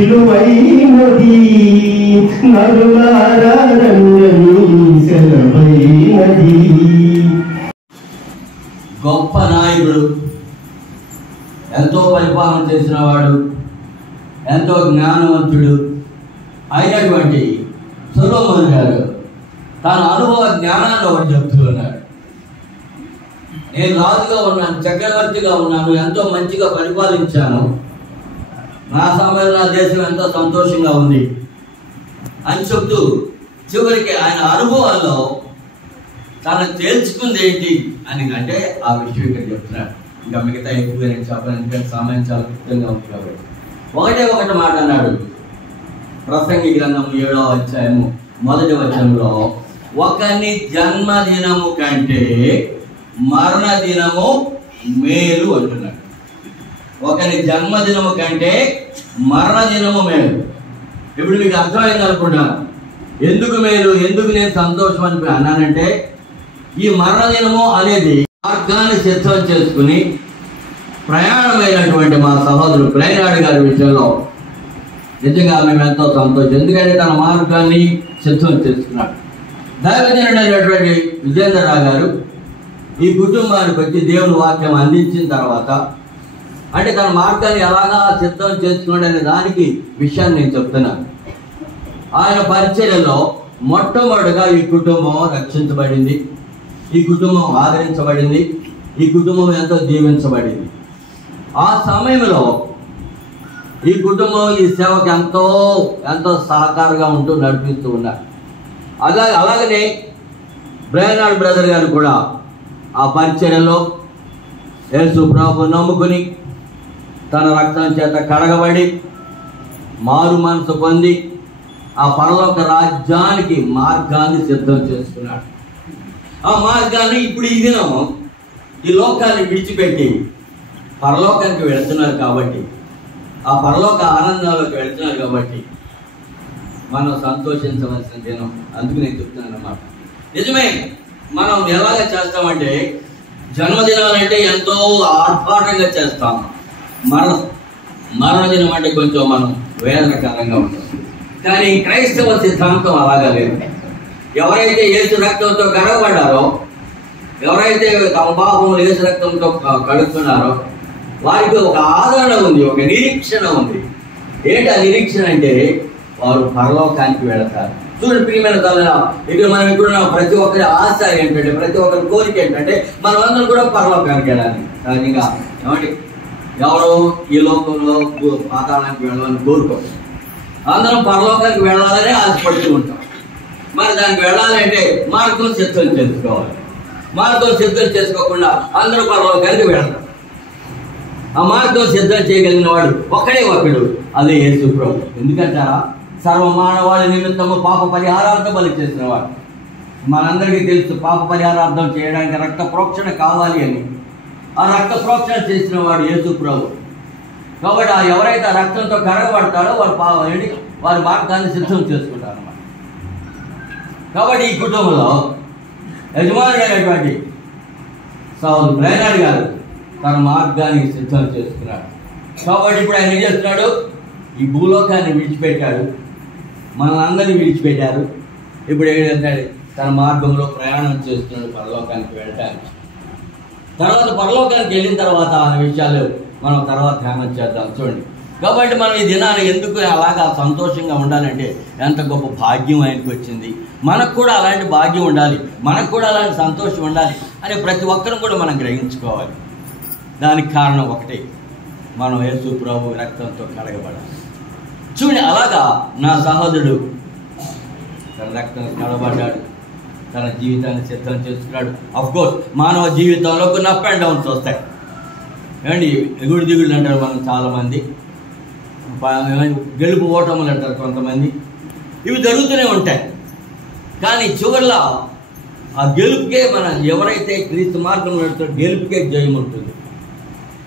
విలువైనది నరులారా రంగని సెలవైనది. గొప్ప నాయకుడు, ఎంతో పరిపాలన చేసిన వాడు, ఎంతో జ్ఞానవంతుడు అయినటువంటి సొలొమోను గారు తన అనుభవ జ్ఞానాన్ని ఒకటి చెప్తూ ఉన్నాడు. నేను రాజుగా ఉన్నాను, చక్రవర్తిగా ఉన్నాను, ఎంతో మంచిగా పరిపాలించాను, నా సమయంలో నా దేశం ఎంతో సంతోషంగా ఉంది అని చెప్తూ చివరికి ఆయన అనుభవాల్లో తను తేల్చుకుంది ఏంటి అని అంటే ఆ విషయం ఇక్కడ చెప్తున్నాడు. ఇంకా మిగతా ఎక్కువ నేను చెప్పాను, ఎందుకంటే సమయం చాలా క్లుప్తంగా ఉంది కాబట్టి. ఒకటే మాట అన్నాడు. ప్రసంగి గ్రంథము 7వ అధ్యాయము 1వ వచనంలో, ఒకని జన్మదినము కంటే మరణ దినము మేలు అంటున్నాడు. ఒకని జన్మదినము కంటే మరణ దినము మేలు. ఇప్పుడు మీకు అర్థమైంది అనుకుంటాను ఎందుకు మేలు, ఎందుకు నేను సంతోషం అని అన్నానంటే, ఈ మరణ దినము అనేది మార్గాన్ని సిద్ధం చేసుకుని ప్రయాణమైనటువంటి మా సహోదరుడు ప్రేనాడు గారి విషయంలో నిజంగా మేము ఎంతో సంతోషం. ఎందుకంటే తన మార్గాన్ని సిద్ధం చేసుకున్నాడు. దైవజనుడైనటువంటి విజేంద్రరావు గారు ఈ కుటుంబానికి వచ్చి దేవుని వాక్యం అందించిన తర్వాత, అంటే తన మార్గాన్ని ఎలాగా సిద్ధం చేసుకున్నాడు అనే దానికి విషయాన్ని నేను చెప్తున్నాను. ఆయన పరిచర్యలో మొట్టమొదటిగా ఈ కుటుంబం రక్షించబడింది, ఈ కుటుంబం ఆదరించబడింది, ఈ కుటుంబం ఎంతో దీవించబడింది. ఆ సమయంలో ఈ కుటుంబం ఈ సేవకు ఎంతో ఎంతో సహకారంగా ఉంటూ నడిపిస్తూ ఉన్నారు. అలాగనే బ్రయనాడ్ బ్రదర్ గారు కూడా ఆ పరిచర్యలో యేసు ప్రభువు నమ్ముకుని తన రక్తం చేత కడగబడి మారు మనసు పొంది ఆ పరలోక రాజ్యానికి మార్గాన్ని సిద్ధం చేసుకున్నాడు. ఆ మార్గాన్ని ఇప్పుడు ఈ దినం ఈ లోకాన్ని విడిచిపెట్టి పరలోకానికి వెళుతున్నారు కాబట్టి, ఆ పరలోక ఆనందాలకు వెళుతున్నారు కాబట్టి మనం సంతోషించవలసిన దినం. అందుకు నేను చెప్తున్నాను అన్నమాట. నిజమే, మనం ఎలాగ చేస్తామంటే జన్మదినాలంటే ఎంతో ఆర్భాటంగా చేస్తాం, మరణదినం అంటే కొంచెం మనం వేదనకరంగా ఉంటాం. కానీ క్రైస్తవ సిద్ధాంతం అలాగా లేదు. ఎవరైతే యేసు రక్తంతో కడగబడ్డారో, ఎవరైతే తమ పాపములు యేసు రక్తంతో కడుగుతున్నారో వారికి ఒక ఆదరణ ఉంది, ఒక నిరీక్షణ ఉంది. ఏంటి ఆ నిరీక్షణ అంటే వారు పరలోకానికి వెళతారు. చూడండి ప్రియమైన తల్లిరా, ఇక్కడ మనం ఇక్కడ ప్రతి ఒక్కరి ఆశ ఏంటంటే, ప్రతి ఒక్కరి కోరిక ఏంటంటే మనమందరం కూడా పరలోకానికి వెళ్ళాలి. సహజంగా ఏమంటే ఎవరు ఈ లోకంలో పాతాళానికి వెళ్ళాలని కోరుకోరు, అందరం పరలోకానికి వెళ్ళాలని ఆశపడుతూ ఉంటాం. మరి దానికి వెళ్ళాలంటే మార్గం సిద్ధం చేసుకోవాలి. మార్గం సిద్ధం చేసుకోకుండా అందరూ పరలోకానికి వెళ్తారు. ఆ మార్గం సిద్ధం చేయగలిగిన వాడు ఒక్కడే ఒకడు, అదే యేసు ప్రభు. ఎందుకంటారా, సర్వమానవాళి నిమిత్తము పాప పరిహారార్థం బలి చేసిన వాడు. మనందరికీ తెలుసు పాప పరిహారార్థం చేయడానికి రక్త ప్రోక్షణ కావాలి అని. ఆ రక్త ప్రోక్షణ చేసిన వాడు యేసు ప్రభు. కాబట్టి ఎవరైతే ఆ రక్తంతో కడగబడతాడో వారి మార్గాన్ని సిద్ధం చేసుకుంటారు అన్నమాట. కాబట్టి ఈ కుటుంబంలో యజమానుడైనటువంటి సౌలు బ్రయనాడ్ గారు తన మార్గాన్ని సిద్ధం చేసుకున్నాడు. కాబట్టి ఇప్పుడు ఆయన ఏం చేస్తున్నాడు, ఈ భూలోకాన్ని విడిచిపెట్టాడు, మనందరినీ విడిచిపెట్టారు. ఇప్పుడు ఏంటంటే తన మార్గంలో ప్రయాణం చేస్తున్నాడు పరలోకానికి వెళ్ళడానికి. తర్వాత పరలోకానికి వెళ్ళిన తర్వాత ఆ విషయాలు మనం తర్వాత ధ్యానం చేద్దాం. చూడండి, కాబట్టి మనం ఈ దినాన్ని ఎందుకు అలాగా సంతోషంగా ఉండాలంటే ఎంత గొప్ప భాగ్యం ఆయనకు వచ్చింది. మనకు కూడా అలాంటి భాగ్యం ఉండాలి, మనకు కూడా అలాంటి సంతోషం ఉండాలి అని ప్రతి ఒక్కరు కూడా మనం గ్రహించుకోవాలి. దానికి కారణం ఒకటే, మనం యేసు ప్రభు రక్తంతో కడగబడాలి. చూడండి, అలాగా నా సహోదరుడు తన రక్తం కడగబడ్డాడు, తన జీవితాన్ని సిద్ధం చేసుకున్నాడు. అఫ్కోర్స్ మానవ జీవితంలో కొన్ని అప్ అండ్ డౌన్స్ వస్తాయి. ఏమండి, ఎగుడు దిగుడు అంటారు మనం చాలామంది, గెలుపు ఓటములు అంటారు కొంతమంది. ఇవి జరుగుతూనే ఉంటాయి. కానీ చివరిలో ఆ గెలుపుకే మనం ఎవరైతే క్రీస్తు మార్గంలో నడుస్తారో గెలుపుకే జయం ఉంటుంది,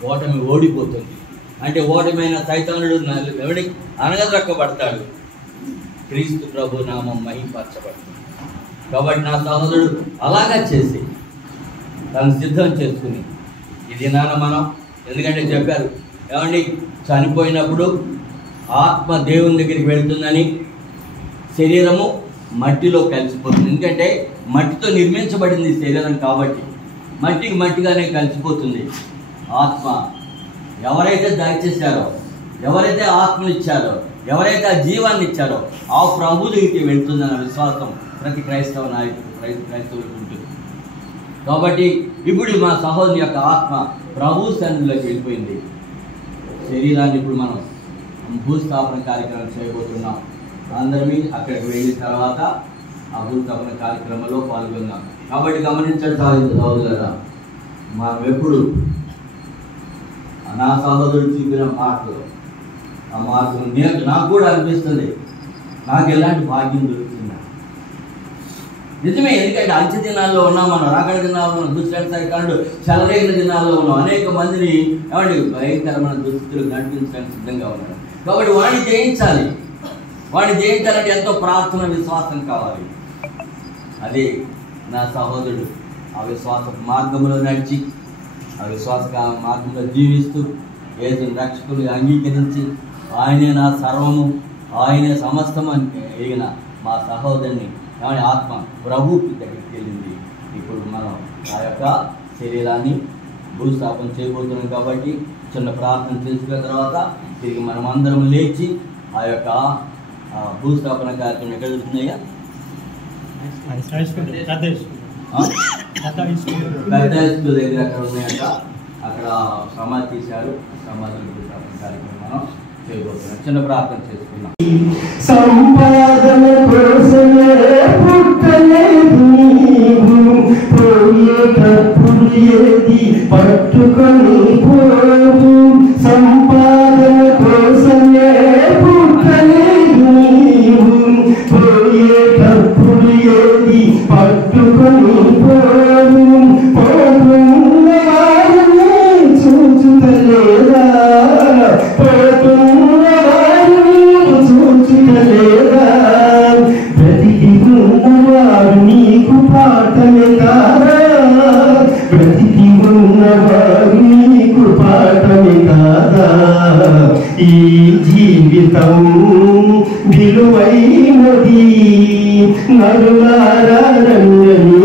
ఓటమి ఓడిపోతుంది. అంటే ఓటమైన సైతానుడు ఎవడి అనగదొక్కబడతాడు, క్రీస్తు ప్రభు నామం మహిమపరచబడుతుంది. కాబట్టి నా సహోదరుడు అలాగా చేసి తను సిద్ధం చేసుకుని ఇది నాన్న మనం, ఎందుకంటే చెప్పారు ఏమండి, చనిపోయినప్పుడు ఆత్మ దేవుని దగ్గరికి వెళ్తుందని, శరీరము మట్టిలో కలిసిపోతుంది. ఎందుకంటే మట్టితో నిర్మించబడింది శరీరం కాబట్టి మట్టికి మట్టిగానే కలిసిపోతుంది. ఆత్మ ఎవరైతే దయచేశారో, ఎవరైతే ఆత్మనిచ్చారో, ఎవరైతే ఆ జీవాన్ని ఇచ్చారో ఆ ప్రభు దగ్గరికి వెళ్తుందన్న విశ్వాసం ప్రతి క్రైస్తవ నాయకుడు క్రైస్తవులకు ఉంటుంది. కాబట్టి ఇప్పుడు మా సహోదరు యొక్క ఆత్మ ప్రభు సన్నిధిలోకి వెళ్ళిపోయింది. శరీరాన్ని ఇప్పుడు మనం భూస్థాపన కార్యక్రమం చేయబోతున్నాం. అందరినీ అక్కడికి వెళ్ళిన తర్వాత ఆ భూస్థాపన కార్యక్రమంలో పాల్గొన్నాం. కాబట్టి గమనించండి సహోదరులారా, మనం ఎప్పుడు నా సహోదరుడు చూపిన మాటలు, ఆ మార్గం నాకు కూడా అనిపిస్తుంది, నాకు ఎలాంటి భాగ్యం దొరుకుతుందా? నిజమే. ఎందుకంటే అంచె దినాల్లో ఉన్నాం, మనం రాకడ దినాల్లో ఉన్నాం, దుష్టాడు చెలరేగిన దినాల్లో ఉన్నాం. అనేక మందిని ఏమండి భయంకరమైన దుస్థితులు నడిపించడానికి సిద్ధంగా ఉన్నారు. కాబట్టి వాడిని జయించాలి. వాడిని జయించాలంటే ఎంతో ప్రార్థన, విశ్వాసం కావాలి. అదే నా సహోదరుడు ఆ విశ్వాస మార్గంలో నడిచి, ఆ విశ్వాస మార్గంలో జీవిస్తూ యేసుని రక్షకులు అంగీకరించి ఆయనే నా సర్వము, ఆయనే సమస్తం అని ఎరిగిన మా సహోదరుని ఆత్మ ప్రభుకి దగ్గరికి వెళ్ళింది. ఇప్పుడు మనం ఆ యొక్క శరీరాన్ని భూస్థాపన చేయబోతున్నాం. కాబట్టి చిన్న ప్రార్థన చేసుకున్న తర్వాత తిరిగి మనం అందరం లేచి ఆ యొక్క భూస్థాపన కార్యక్రమం ఎక్కడ జరుగుతున్నాయా? పెద్ద స్కూల్ దగ్గర అక్కడ ఉన్నాయంట. అక్కడ సమాధి తీశారు. సమాధి భూస్థాపన కార్యక్రమం మనం చేయబోతున్నాం. చిన్న ప్రార్థన చేసుకున్నాం. సంపాదన కోసమే పుట్టలేదు నీవు, పోయేటప్పుడు ఏది పట్టుకొని పోవు. సంపాదన కోసమే పుట్టలేదు నీవు, పోయేటప్పుడు ఏది పట్టుకొని పోవు. పోతున్న వారిని చూచుతలేదా, పోతున్న వారిని చూచుతలేదా, బ్రతికి ఉన్నవారు నీకు పాఠమే కాదా, బ్రతికి ఉన్నవారు నీకు పాఠమే కాదా. ఈ జీవితం విలువైనది, నరులారా రంగని